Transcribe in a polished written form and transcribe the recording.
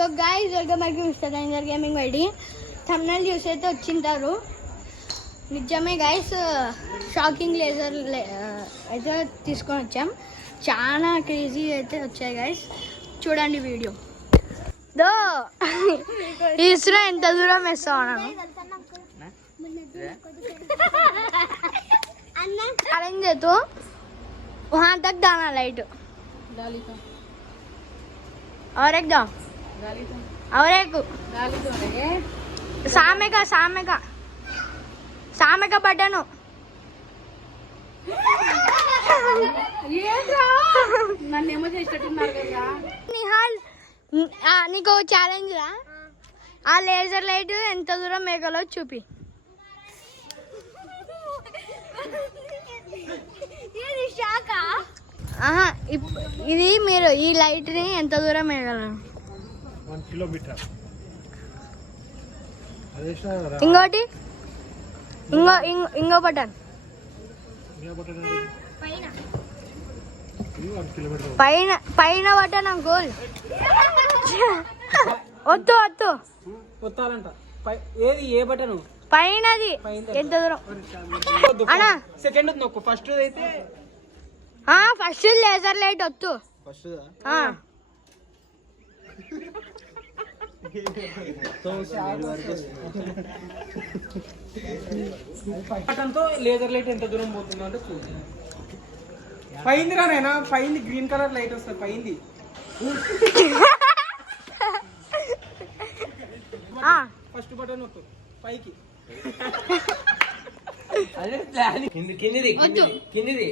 So guys welcome back to mister danger gaming ID. Thumbnail చూసి అయితే వచ్చింటారు. నిజమే guys, shocking laser అయితే తీసుకొని వచ్చాం. చాలా క్రేజీ అయితే వచ్చాయి గైస్, చూడండి వీడియో. దో ఇస్రో ఎంత దూరం వేస్తావు అన్నాను. ఛాలెంज है तो वहाँ तक जाना लाइट और एक दो और एक सामे का बटन నిహాల్ నీకు ఛాలెంజ్ రా. ఆ లేజర్ లైట్ ఎంత దూరం మేఘలో చూపి. ఇది మీరు ఈ లైట్ ని ఎంత దూరం వేయగలరు? 1 కిలోమీటర్. ఇంకోటి ఇంకో బటన్ పైన బటన్ అంకుల్. వద్దు వద్దాలంట. ఏది ఏ బటన్? పైనది ఎంత దూరం అన్నా? సెకండ్ నొక్కు. ఫస్ట్ అయితే ఫస్ట్ లేజర్ లైట్ వద్దు. ఫస్ట్ బటన్తో లేజర్ లైట్ ఎంత దూరం పోతుందో అంటే చూసి పైంది రా నైనా. పైంది గ్రీన్ కలర్ లైట్ వస్తుంది. పైంది ఫస్ట్ బటన్ నొక్కు పైకి. అదే ప్లాన్. కిందిది